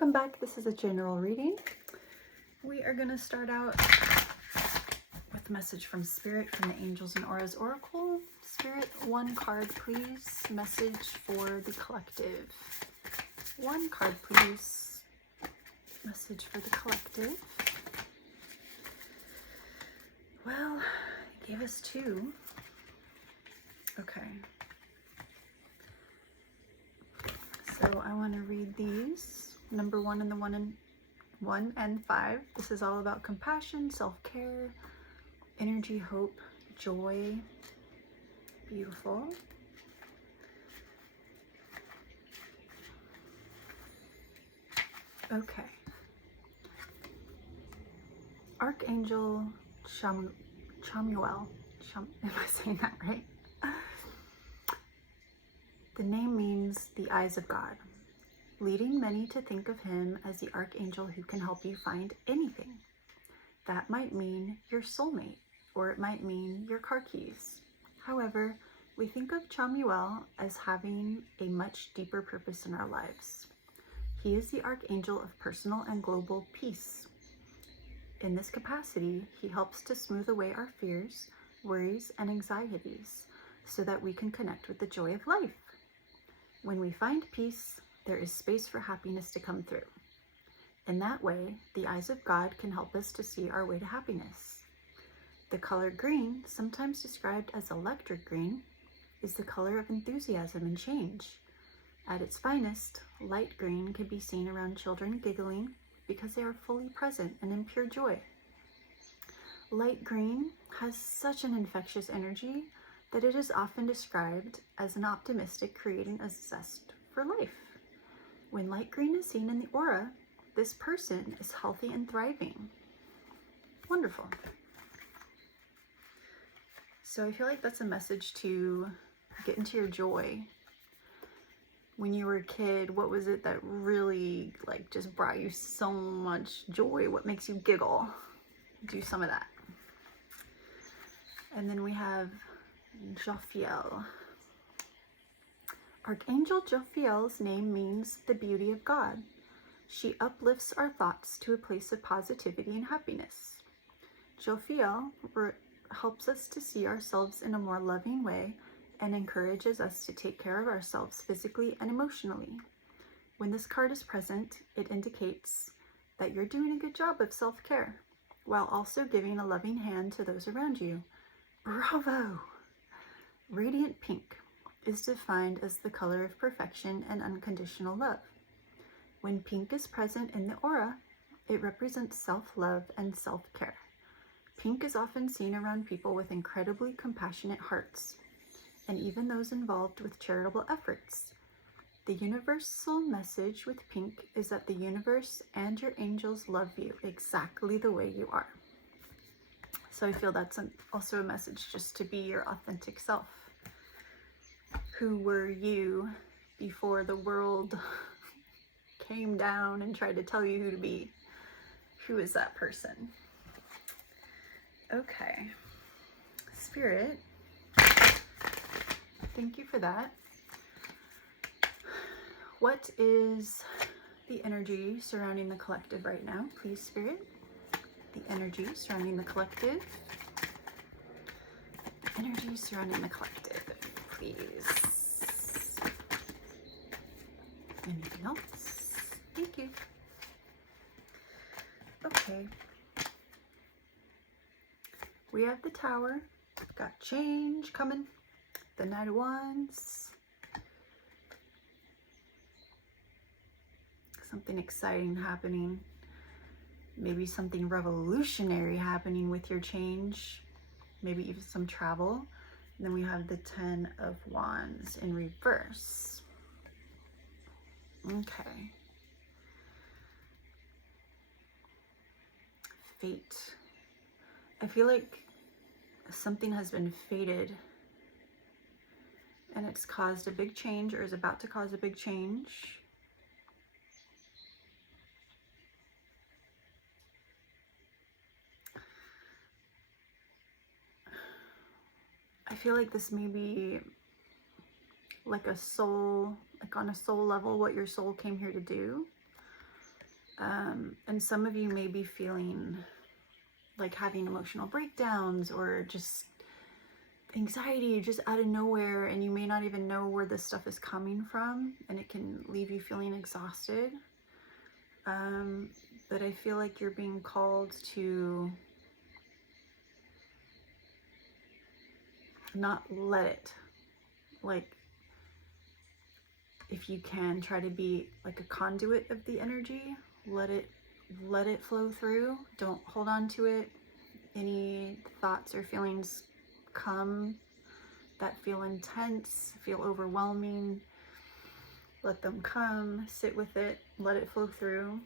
Welcome back. This is a general reading. We are going to start out with a message from Spirit from the Angels and Auras Oracle. Spirit, one card, please. Message for the collective. One card, please. Message for the collective. Well, it gave us two. Okay. So I want to read these. Number 1 and the 1 and 5. This is all about compassion, self-care, energy, hope, joy. Beautiful. Okay. Archangel Chamuel. Am I saying that right? The name means the eyes of God, leading many to think of him as the archangel who can help you find anything. That might mean your soulmate, or it might mean your car keys. However, we think of Chamuel as having a much deeper purpose in our lives. He is the archangel of personal and global peace. In this capacity, he helps to smooth away our fears, worries, and anxieties so that we can connect with the joy of life. When we find peace, there is space for happiness to come through. In that way, the eyes of God can help us to see our way to happiness. The color green, sometimes described as electric green, is the color of enthusiasm and change. At its finest, light green can be seen around children giggling because they are fully present and in pure joy. Light green has such an infectious energy that it is often described as an optimistic creating a zest for life. When light green is seen in the aura, this person is healthy and thriving. Wonderful. So I feel like that's a message to get into your joy. When you were a kid, what was it that really just brought you so much joy? What makes you giggle? Do some of that. And then we have Jophiel. Archangel Jophiel's name means the beauty of God. She uplifts our thoughts to a place of positivity and happiness. Jophiel helps us to see ourselves in a more loving way and encourages us to take care of ourselves physically and emotionally. When this card is present, it indicates that you're doing a good job of self-care while also giving a loving hand to those around you. Bravo! Radiant pink is defined as the color of perfection and unconditional love. When pink is present in the aura, it represents self-love and self-care. Pink is often seen around people with incredibly compassionate hearts, and even those involved with charitable efforts. The universal message with pink is that the universe and your angels love you exactly the way you are. So I feel that's also a message just to be your authentic self. Who were you before the world came down and tried to tell you who to be? Who is that person? Okay. Spirit, thank you for that. What is the energy surrounding the collective right now? Please, Spirit. The energy surrounding the collective. The energy surrounding the collective, please. Anything else? Thank you. Okay. We have the Tower. Got change coming. The Knight of Wands. Something exciting happening. Maybe something revolutionary happening with your change. Maybe even some travel. And then we have the Ten of Wands in reverse. Okay. Fate. I feel like something has been fated and it's caused a big change or is about to cause a big change. I feel like this may be like a soul, like on a soul level, what your soul came here to do. And some of you may be feeling like having emotional breakdowns or just anxiety just out of nowhere, and you may not even know where this stuff is coming from, and it can leave you feeling exhausted. But I feel like you're being called to not let it, like, if you can, try to be like a conduit of the energy. Let it flow through. Don't hold on to it. Any thoughts or feelings come that feel intense, feel overwhelming, let them come, sit with it, let it flow through.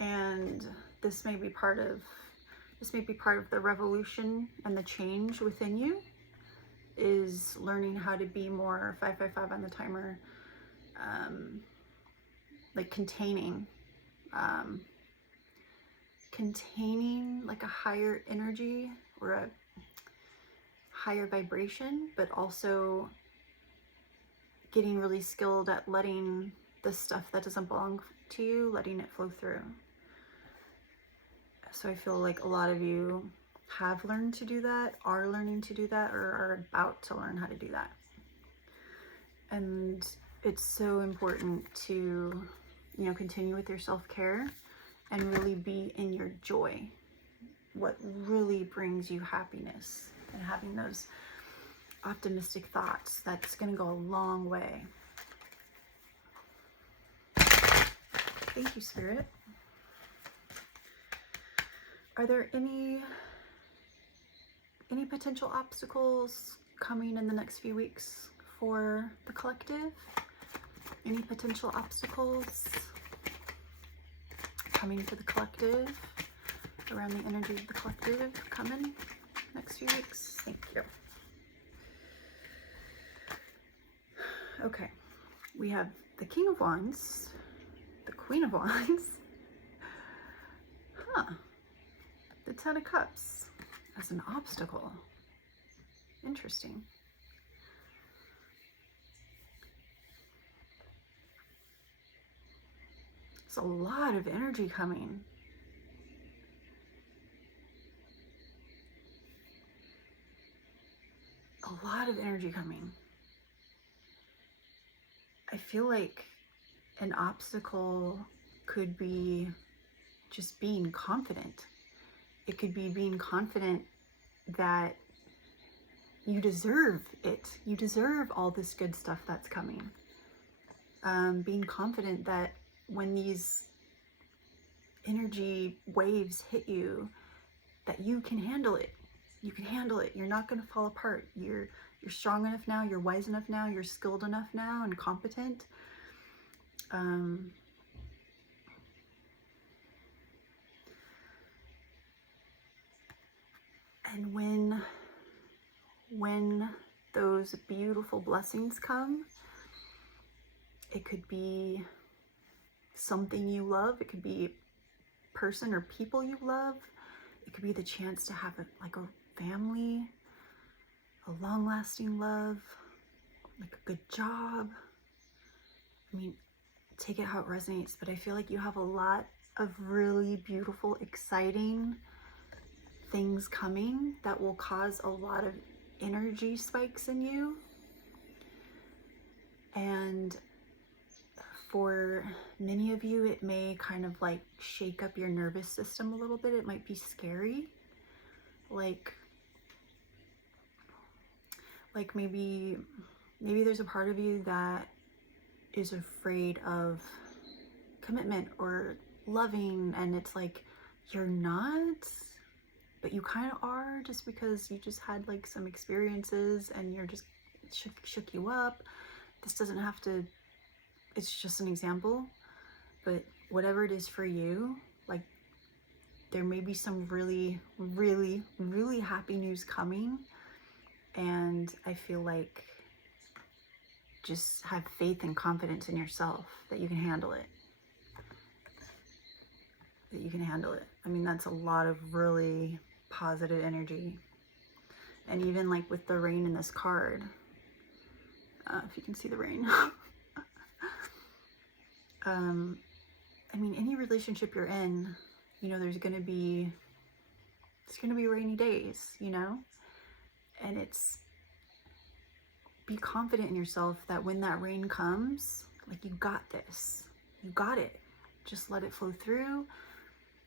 And this may be part of the revolution and the change within you, is learning how to be more 555 on the timer, like containing like a higher energy or a higher vibration, but also getting really skilled at letting the stuff that doesn't belong to you, letting it flow through. So I feel like a lot of you have learned to do that, are learning to do that, or are about to learn how to do that. And it's so important to, you know, continue with your self-care and really be in your joy, what really brings you happiness, and having those optimistic thoughts. That's going to go a long way. Thank you, Spirit. Are there any potential obstacles coming in the next few weeks for the collective? Any potential obstacles coming for the collective, around the energy of the collective coming next few weeks? Thank you. Okay, we have the King of Wands, the Queen of Wands, the Ten of Cups as an obstacle. Interesting. There's a lot of energy coming. A lot of energy coming. I feel like an obstacle could be just being confident. It could be being confident that you deserve it. You deserve all this good stuff that's coming. Being confident that when these energy waves hit you, that you can handle it. You can handle it. You're not going to fall apart. You're strong enough now. You're wise enough now. You're skilled enough now and competent. And when those beautiful blessings come, it could be something you love. It could be a person or people you love. It could be the chance to have a family, a long-lasting love, like a good job. I mean, take it how it resonates, but I feel like you have a lot of really beautiful, exciting things coming that will cause a lot of energy spikes in you. And for many of you, it may kind of like shake up your nervous system a little bit. It might be scary. Like maybe there's a part of you that is afraid of commitment or loving, and it's like you're not, but you kind of are, just because you just had like some experiences and you're just shook you up. This doesn't have to, it's just an example, but whatever it is for you, like there may be some really, really, really happy news coming. And I feel like just have faith and confidence in yourself that you can handle it. That you can handle it. I mean, that's a lot of really positive energy. And even like with the rain in this card, if you can see the rain, I mean, any relationship you're in, you know, it's going to be rainy days, you know, and be confident in yourself that when that rain comes, like, you got this, you got it. Just let it flow through.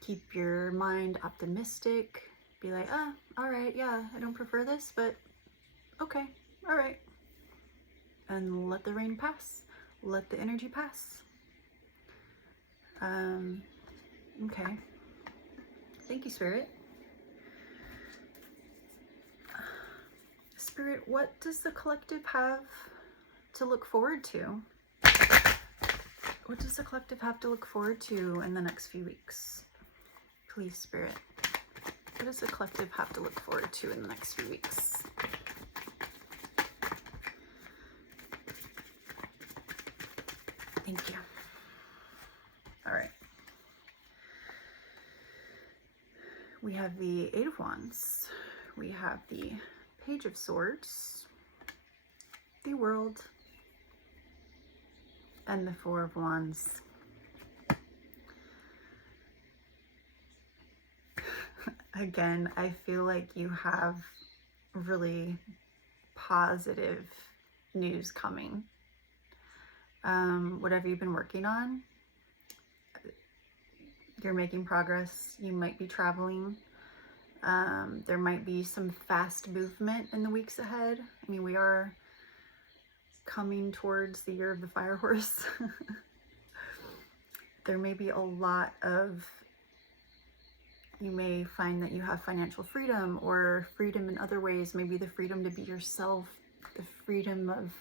Keep your mind optimistic. Be like, all right, yeah, I don't prefer this, but okay, all right. And let the rain pass. Let the energy pass. Okay. Thank you, Spirit. Spirit, what does the collective have to look forward to? What does the collective have to look forward to in the next few weeks? Please, Spirit. What does the collective have to look forward to in the next few weeks? Thank you. All right. We have the Eight of Wands. We have the Page of Swords, the World, and the Four of Wands. Again, I feel like you have really positive news coming. Whatever you've been working on, you're making progress. You might be traveling. There might be some fast movement in the weeks ahead. I mean, we are coming towards the year of the fire horse. There may be a lot of, you may find that you have financial freedom or freedom in other ways, maybe the freedom to be yourself, the freedom of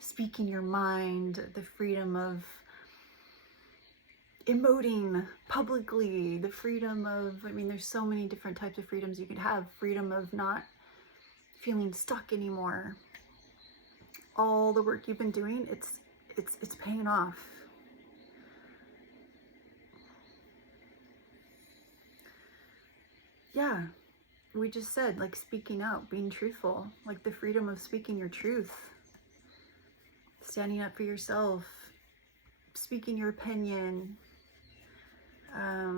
speaking your mind, the freedom of emoting publicly, the freedom of, I mean, there's so many different types of freedoms you could have. Freedom of not feeling stuck anymore. All the work you've been doing, it's paying off. Yeah, we just said, like, speaking out, being truthful, like the freedom of speaking your truth, standing up for yourself, speaking your opinion. I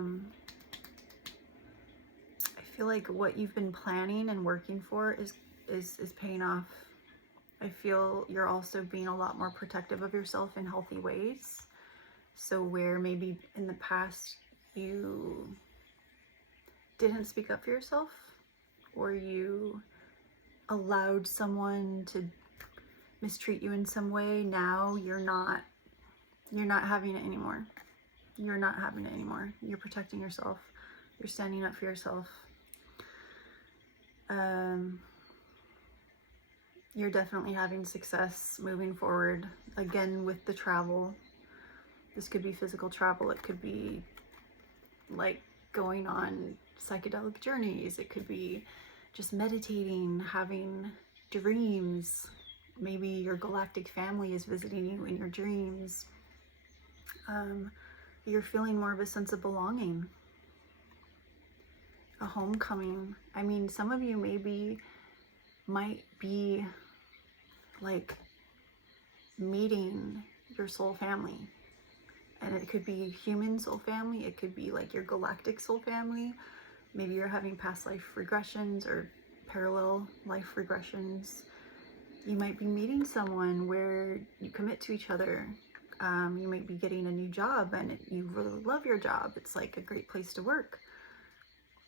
feel like what you've been planning and working for is paying off. I feel you're also being a lot more protective of yourself in healthy ways. So where maybe in the past you didn't speak up for yourself, or you allowed someone to mistreat you in some way, now you're not having it anymore. You're not having it anymore. You're protecting yourself. You're standing up for yourself. You're definitely having success moving forward. Again, with the travel, this could be physical travel. It could be like going on psychedelic journeys. It could be just meditating, having dreams. Maybe your galactic family is visiting you in your dreams. You're feeling more of a sense of belonging, a homecoming. I mean, some of you might be like meeting your soul family, and it could be human soul family. It could be like your galactic soul family. Maybe you're having past life regressions or parallel life regressions. You might be meeting someone where you commit to each other. You might be getting a new job and you really love your job. It's like a great place to work.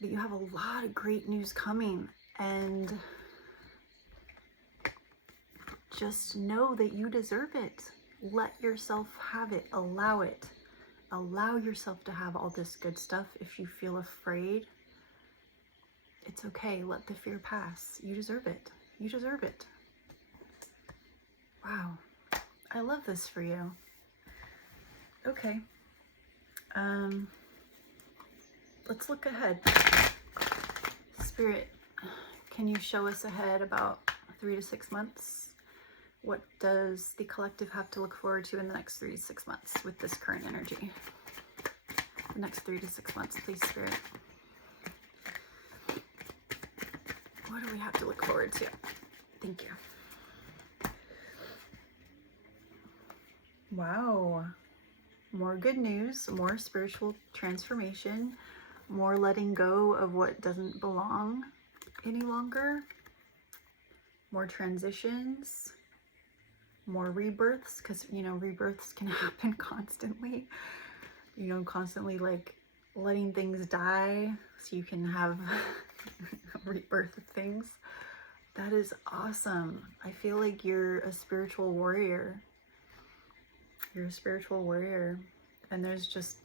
But you have a lot of great news coming, and just know that you deserve it. Let yourself have it. Allow it. Allow yourself to have all this good stuff. If you feel afraid, it's okay. Let the fear pass. You deserve it. You deserve it. Wow. I love this for you. Okay. Let's look ahead. Spirit, can you show us ahead about 3 to 6 months? What does the collective have to look forward to in the next 3 to 6 months with this current energy? The next 3 to 6 months, please, Spirit. What do we have to look forward to? Thank you. Wow. more good news, more spiritual transformation, more letting go of what doesn't belong any longer, more transitions, more rebirths, because, you know, rebirths can happen constantly, you know, constantly like letting things die so you can have a rebirth of things. That is awesome. I feel like you're a spiritual warrior. You're a spiritual warrior. And there's just,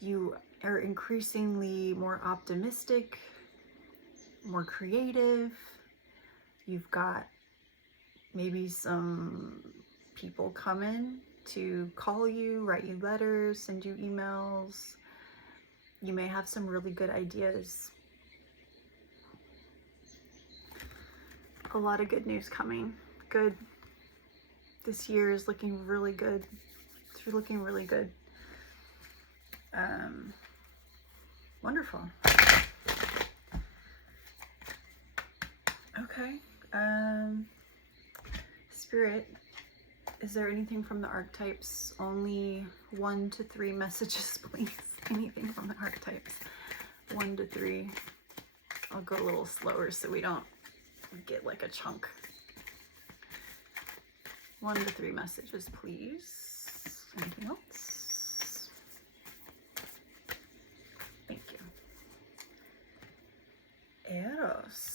you are increasingly more optimistic, more creative. You've got maybe some people coming to call you, write you letters, send you emails. You may have some really good ideas. A lot of good news coming. Good. This year is looking really good. It's looking really good. Wonderful. Okay. Spirit, is there anything from the archetypes? Only 1 to 3 messages, please. Anything from the archetypes. 1 to 3. I'll go a little slower so we don't get like a chunk. 1 to 3 messages, please. Anything else? Thank you. Eros.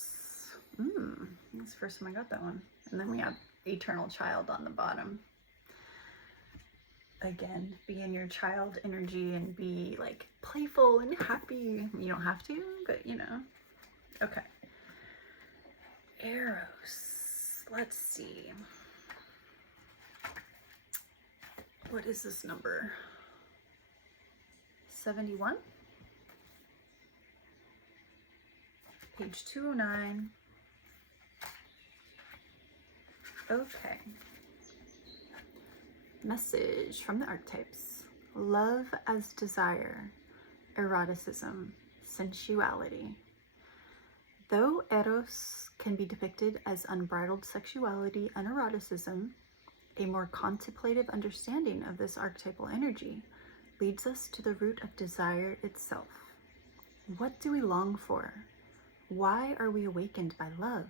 That's the first time I got that one. And then we have Eternal Child on the bottom. Again, be in your child energy and be like playful and happy. You don't have to, but you know. Okay. Eros. Let's see. What is this number? 71? Page 209. Okay. Message from the archetypes. Love as desire, eroticism, sensuality. Though Eros can be depicted as unbridled sexuality and eroticism, a more contemplative understanding of this archetypal energy leads us to the root of desire itself. What do we long for? Why are we awakened by love?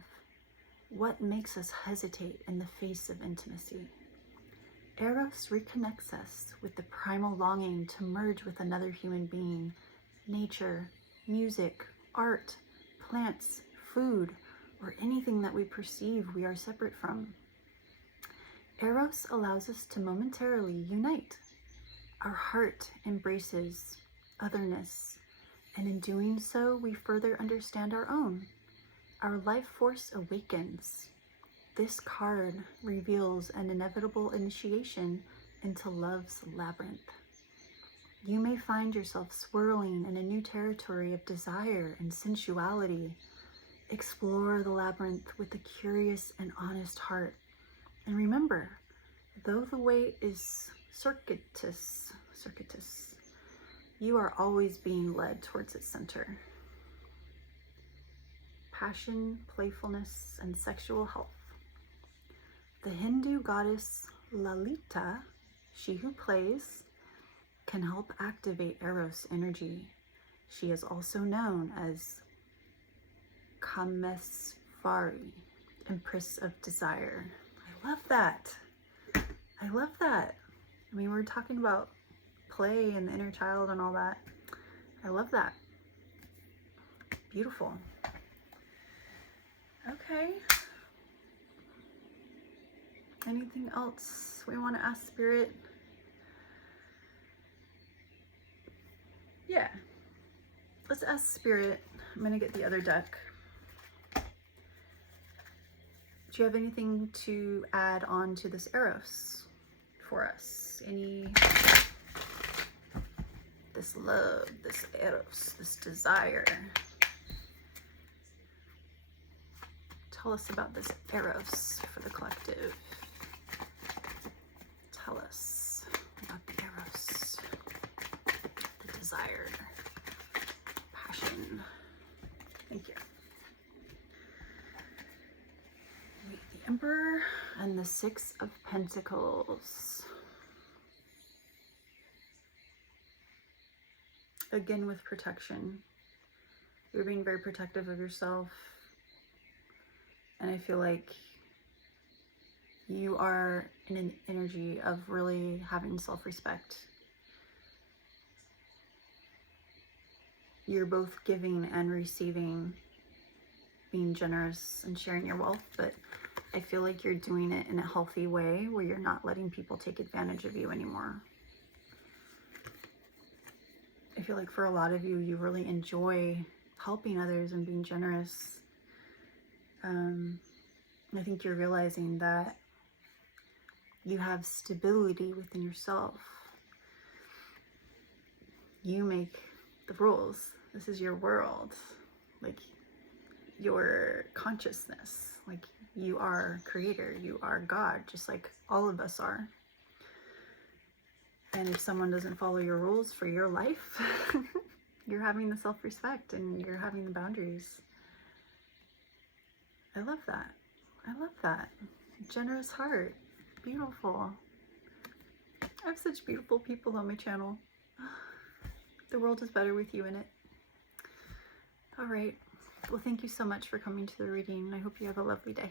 What makes us hesitate in the face of intimacy? Eros reconnects us with the primal longing to merge with another human being, nature, music, art, plants, food, or anything that we perceive we are separate from. Eros allows us to momentarily unite. Our heart embraces otherness, and in doing so, we further understand our own. Our life force awakens. This card reveals an inevitable initiation into love's labyrinth. You may find yourself swirling in a new territory of desire and sensuality. Explore the labyrinth with a curious and honest heart. And remember, though the way is circuitous, you are always being led towards its center. Passion, playfulness, and sexual health. The Hindu goddess Lalita, she who plays, can help activate Eros energy. She is also known as Kamesvari, Empress of Desire. I love that. I love that. I mean, we're talking about play and the inner child and all that. I love that. Beautiful. Okay. Anything else we want to ask Spirit? Yeah. Let's ask Spirit. I'm going to get the other deck. Do you have anything to add on to this Eros for us? This love, this Eros, this desire. Tell us about this Eros for the collective. Tell us about the Eros, the desire, passion. Thank you. The Emperor and the 6 of Pentacles. again, with protection. You're being very protective of yourself. And I feel like you are in an energy of really having self-respect. You're both giving and receiving, being generous and sharing your wealth, but I feel like you're doing it in a healthy way where you're not letting people take advantage of you anymore. I feel like for a lot of you, you really enjoy helping others and being generous. I think you're realizing that you have stability within yourself. You make the rules. This is your world, like your consciousness. Like you are creator, you are God, just like all of us are. And if someone doesn't follow your rules for your life, you're having the self-respect and you're having the boundaries. I love that. I love that. Generous heart. Beautiful. I have such beautiful people on my channel. The world is better with you in it. All right. Well, thank you so much for coming to the reading. I hope you have a lovely day.